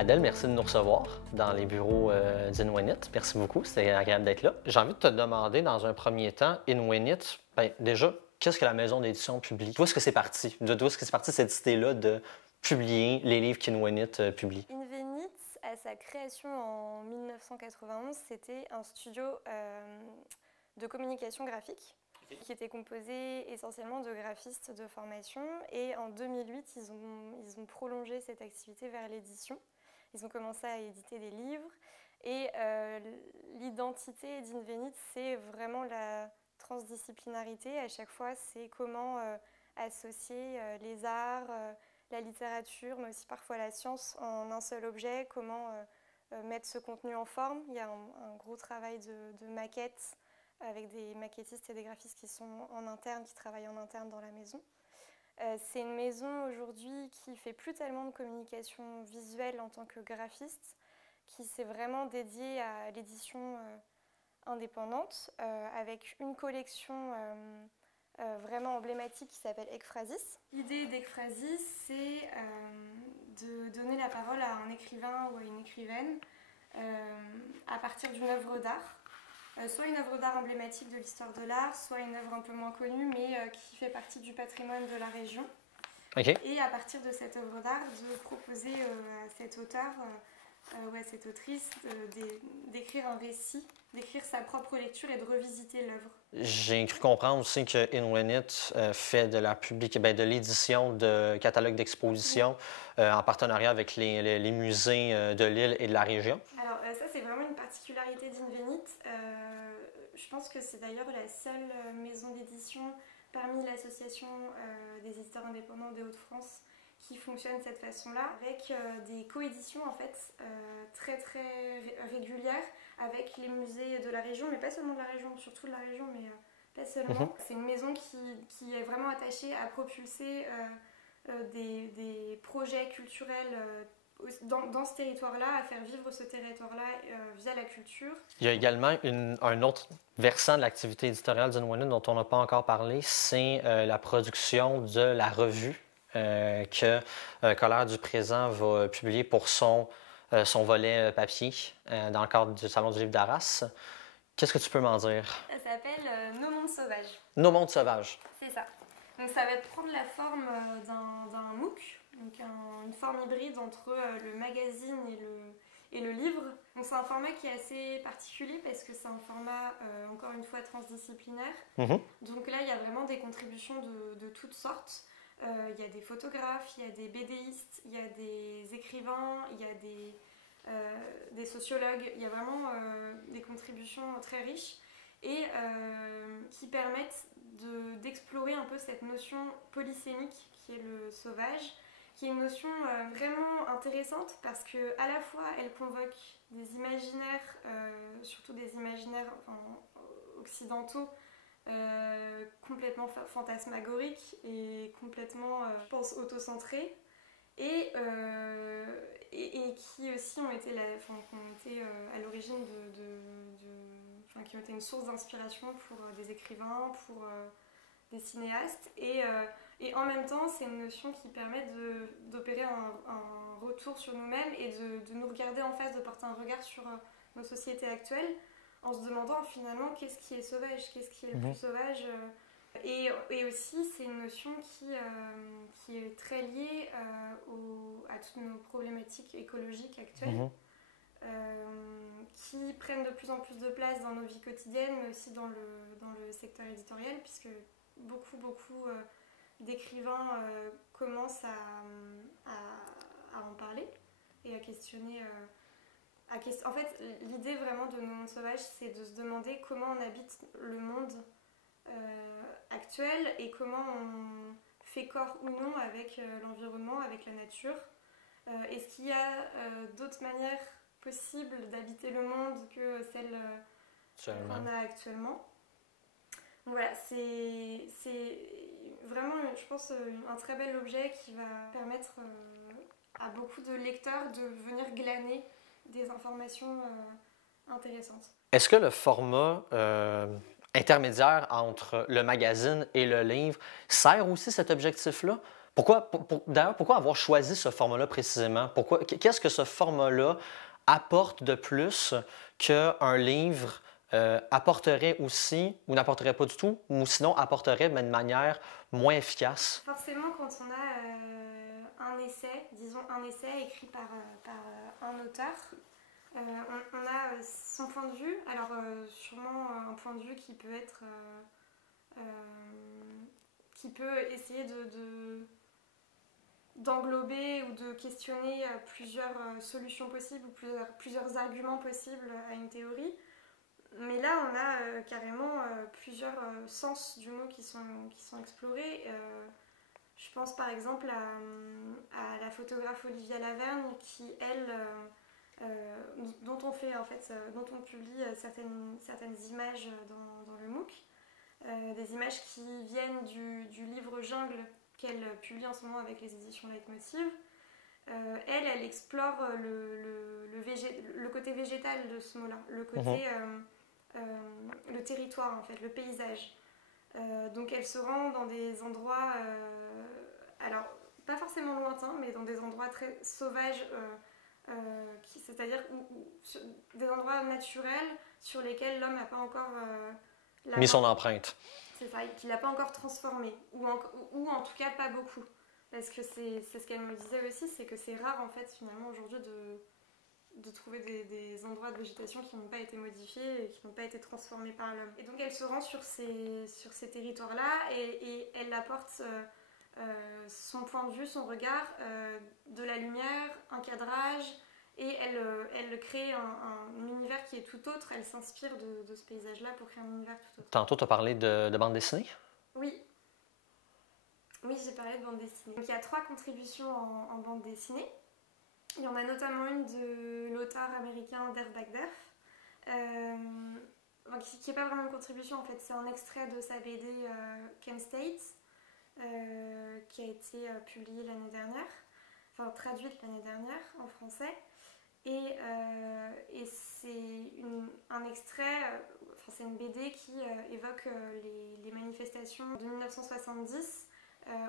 Adèle, merci de nous recevoir dans les bureaux d'Inwinit. Merci beaucoup, c'était agréable d'être là. J'ai envie de te demander dans un premier temps, Inwinit, déjà, qu'est-ce que la maison d'édition publie? D'où est-ce que c'est parti? D'où est-ce que c'est parti cette idée-là de publier les livres qu'Inwinit publie? Invenit, à sa création en 1991, c'était un studio de communication graphique qui était composé essentiellement de graphistes de formation. Et en 2008, ils ont prolongé cette activité vers l'édition. Ils ont commencé à éditer des livres. Et l'identité d'Invenit, c'est vraiment la transdisciplinarité. À chaque fois, c'est comment associer les arts, la littérature, mais aussi parfois la science en un seul objet, comment mettre ce contenu en forme. Il y a un gros travail de maquette avec des maquettistes et des graphistes qui sont en interne, qui travaillent en interne dans la maison. C'est une maison aujourd'hui qui fait plus tellement de communication visuelle en tant que graphiste, qui s'est vraiment dédiée à l'édition indépendante, avec une collection vraiment emblématique qui s'appelle Ekphrasis. L'idée d'Ekphrasis, c'est de donner la parole à un écrivain ou à une écrivaine à partir d'une œuvre d'art. Soit une œuvre d'art emblématique de l'histoire de l'art, soit une œuvre un peu moins connue, mais qui fait partie du patrimoine de la région. Okay. Et à partir de cette œuvre d'art, de proposer à cet auteur ou à cette autrice d'écrire un récit, d'écrire sa propre lecture et de revisiter l'œuvre. J'ai cru comprendre aussi que Inwinit fait de l'édition de catalogues d'exposition en partenariat avec les musées de l'île et de la région. Alors ça, c'est vraiment une particularité d'Invenit. Je pense que c'est d'ailleurs la seule maison d'édition parmi l'association des éditeurs indépendants des Hauts-de-France qui fonctionne de cette façon-là, avec des coéditions en fait très régulières avec les musées de la région, mais pas seulement de la région, surtout de la région, mais pas seulement. C'est une maison qui est vraiment attachée à propulser des projets culturels dans ce territoire-là, à faire vivre ce territoire-là via la culture. Il y a également un autre versant de l'activité éditoriale d'Inwinit dont on n'a pas encore parlé, c'est la production de la revue que Colère du Présent va publier pour son volet papier dans le cadre du Salon du livre d'Arras. Qu'est-ce que tu peux m'en dire? Ça s'appelle Nos mondes sauvages. Nos mondes sauvages. C'est ça. Donc ça va prendre la forme d'un MOOC, donc une forme hybride entre le magazine et le livre. Donc c'est un format qui est assez particulier parce que c'est un format, encore une fois, transdisciplinaire. Donc là, il y a vraiment des contributions de toutes sortes. Il y a des photographes, il y a des BDistes, il y a des écrivains, il y a des sociologues. Il y a vraiment des contributions très riches et qui permettent d'explorer un peu cette notion polysémique qui est le sauvage, qui est une notion vraiment intéressante parce qu'à la fois elle convoque des imaginaires, surtout des imaginaires occidentaux, complètement fantasmagoriques et complètement, je pense, autocentrés, et qui aussi ont été à l'origine qui ont été une source d'inspiration pour des écrivains, pour des cinéastes. Et en même temps, c'est une notion qui permet d'opérer un retour sur nous-mêmes et de nous regarder en face, de porter un regard sur nos sociétés actuelles, en se demandant finalement qu'est-ce qui est sauvage, qu'est-ce qui est le plus sauvage. Et aussi, c'est une notion qui est très liée à toutes nos problématiques écologiques actuelles. Qui prennent de plus en plus de place dans nos vies quotidiennes, mais aussi dans le secteur éditorial, puisque beaucoup d'écrivains commencent à en parler et à questionner. En fait, l'idée vraiment de Nos mondes sauvages, c'est de se demander comment on habite le monde actuel et comment on fait corps ou non avec l'environnement, avec la nature. Est-ce qu'il y a d'autres manières possible d'habiter le monde que celle qu'on a actuellement? Donc voilà, c'est vraiment, je pense, un très bel objet qui va permettre à beaucoup de lecteurs de venir glaner des informations intéressantes. Est-ce que le format intermédiaire entre le magazine et le livre sert aussi cet objectif-là? D'ailleurs, pourquoi avoir choisi ce format-là précisément? Qu'est-ce que ce format-là apporte de plus qu'un livre apporterait aussi, ou n'apporterait pas du tout, ou sinon apporterait, mais de manière moins efficace? Forcément, quand on a un essai, disons un essai écrit par un auteur, on a son point de vue, alors sûrement un point de vue qui peut être... qui peut essayer d'englober ou de questionner plusieurs solutions possibles ou plusieurs arguments possibles à une théorie. Mais là, on a carrément plusieurs sens du mot qui sont explorés. Je pense par exemple à la photographe Olivia Lavergne qui, elle, dont on fait en fait, dont on publie certaines images dans le MOOC, des images qui viennent du livre Jungle qu'elle publie en ce moment avec les éditions Leitmotiv. Elle explore le côté végétal de ce mot-là, le côté, le territoire en fait, le paysage. Donc elle se rend dans des endroits, alors pas forcément lointains, mais dans des endroits très sauvages, c'est-à-dire des endroits naturels sur lesquels l'homme n'a pas encore mis son empreinte. C'est ça, qu'il n'a pas encore transformé, ou en tout cas pas beaucoup. Parce que c'est ce qu'elle me disait aussi, c'est que c'est rare en fait finalement aujourd'hui de trouver des endroits de végétation qui n'ont pas été modifiés et qui n'ont pas été transformés par l'homme. Et donc elle se rend sur ces territoires-là et elle apporte son point de vue, son regard, de la lumière, un cadrage, et elle crée un univers qui est tout autre. Elle s'inspire de ce paysage-là pour créer un univers tout autre. Tantôt, tu as parlé de bande dessinée? Oui. Oui, j'ai parlé de bande dessinée. Donc, il y a 3 contributions en bande dessinée. Il y en a notamment une de l'auteur américain Derf Bagderf, qui n'est pas vraiment une contribution, en fait, c'est un extrait de sa BD Kent State, qui a été publiée l'année dernière, enfin traduite l'année dernière en français. Et c'est un extrait, c'est une BD qui évoque les manifestations de 1970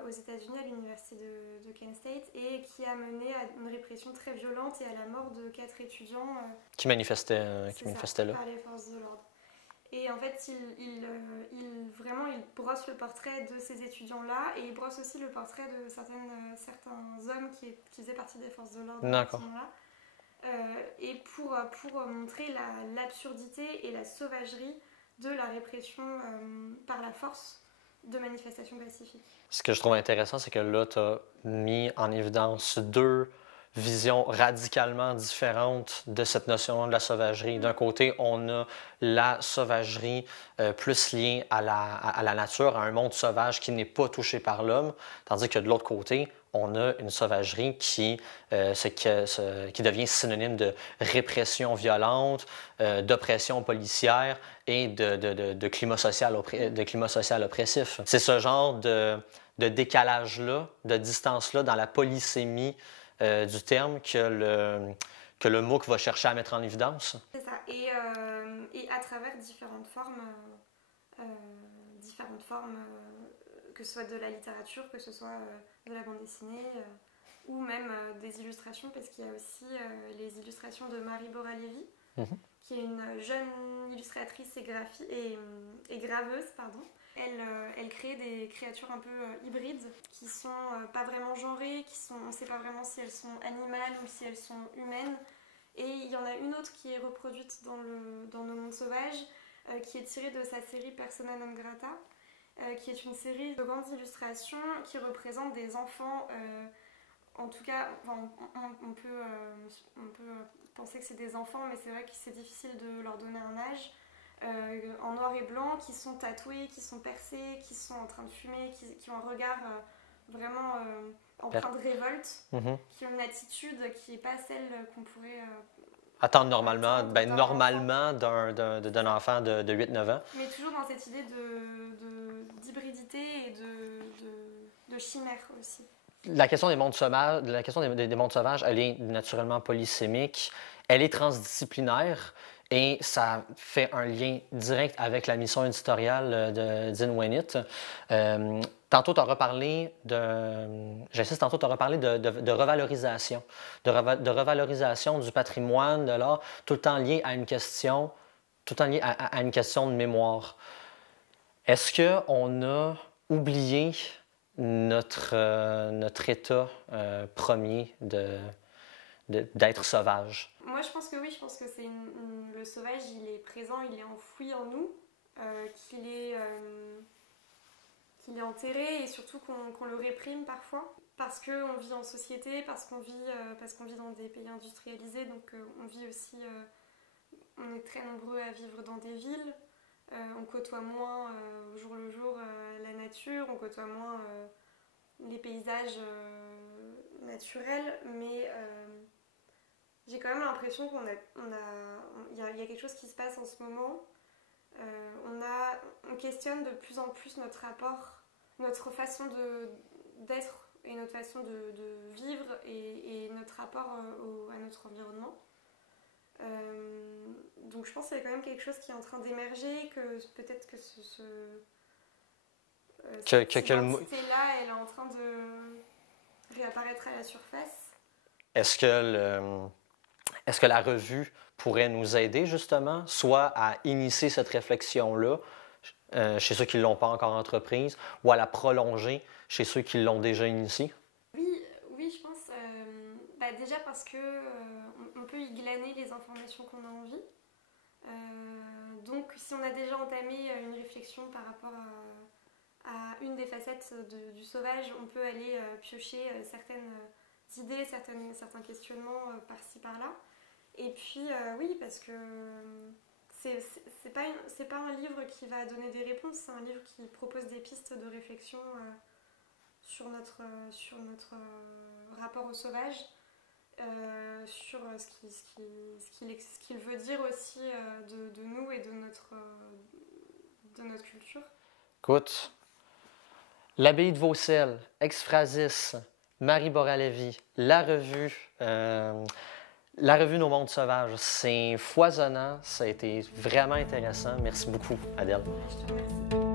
aux États-Unis à l'université de Kent State et qui a mené à une répression très violente et à la mort de 4 étudiants qui manifestaient là. Par les forces de l'ordre. Et en fait, il brosse le portrait de ces étudiants-là et il brosse aussi le portrait de certains hommes qui faisaient partie des forces de l'ordre à ce moment-là. Et pour montrer l'absurdité et la sauvagerie de la répression par la force de manifestations pacifiques. Ce que je trouve intéressant, c'est que là, tu as mis en évidence 2 visions radicalement différentes de cette notion de la sauvagerie. D'un côté, on a la sauvagerie plus liée à la nature, à un monde sauvage qui n'est pas touché par l'homme, tandis que de l'autre côté, on a une sauvagerie qui devient synonyme de répression violente, d'oppression policière et de climat social oppressif. C'est ce genre de décalage-là, de distance-là dans la polysémie du terme que le MOOC va chercher à mettre en évidence. C'est ça, et à travers différentes formes que ce soit de la littérature, que ce soit de la bande dessinée, ou même des illustrations, parce qu'il y a aussi les illustrations de Marie Boralevi, qui est une jeune illustratrice et graveuse, pardon. Elle crée des créatures un peu hybrides, qui sont pas vraiment genrées, on ne sait pas vraiment si elles sont animales ou si elles sont humaines. Et il y en a une autre qui est reproduite dans Nos Mondes Sauvages, qui est tirée de sa série Persona non grata, qui est une série de grandes illustrations qui représentent des enfants, en tout cas, on peut penser que c'est des enfants, mais c'est vrai que c'est difficile de leur donner un âge, en noir et blanc, qui sont tatoués, qui sont percés, qui sont en train de fumer, qui ont un regard vraiment empreint de révolte, qui ont une attitude qui n'est pas celle qu'on pourrait... attendre normalement d'un enfant de 8-9 ans. Mais toujours dans cette idée d'hybridité et de chimère aussi. La question des mondes sauvages, elle est naturellement polysémique, elle est transdisciplinaire Et ça fait un lien direct avec la mission éditoriale de Winit. Tantôt, tu as reparlé j'insiste, tantôt, tu as reparlé de revalorisation, de revalorisation du patrimoine, de l'art, tout le temps lié à une question, tout le temps lié à une question de mémoire. Est-ce qu'on a oublié notre état premier d'être sauvage? Moi, je pense que oui, je pense que le sauvage, il est présent, il est enfoui en nous, qu'il est enterré et surtout qu'on le réprime parfois. Parce qu'on vit en société, parce qu'on vit dans des pays industrialisés, donc on vit aussi, on est très nombreux à vivre dans des villes. On côtoie moins au jour le jour la nature, on côtoie moins les paysages naturels, mais j'ai quand même l'impression qu'il y a quelque chose qui se passe en ce moment. On questionne de plus en plus notre rapport, notre façon d'être et notre façon de vivre et notre rapport à notre environnement. Donc je pense que c'est quand même quelque chose qui est en train d'émerger, que peut-être que cette identité-là, elle est en train de réapparaître à la surface. Est-ce que la revue pourrait nous aider justement, soit à initier cette réflexion-là chez ceux qui ne l'ont pas encore entreprise, ou à la prolonger chez ceux qui l'ont déjà initiée? Oui, je pense. Déjà parce qu'on peut y glaner les informations qu'on a envie. Donc si on a déjà entamé une réflexion par rapport à une des facettes du sauvage, on peut aller piocher certaines idées, certains questionnements par-ci par-là. Et puis oui, parce que c'est pas un livre qui va donner des réponses, c'est un livre qui propose des pistes de réflexion sur notre rapport au sauvage, sur ce qu'il veut dire aussi de nous et de notre culture. Écoute, l'abbaye de Vaucelles, Exphrasis, Marie Boralevi, la revue Nos Mondes Sauvages, c'est foisonnant, ça a été vraiment intéressant. Merci beaucoup, Adèle. Je te remercie.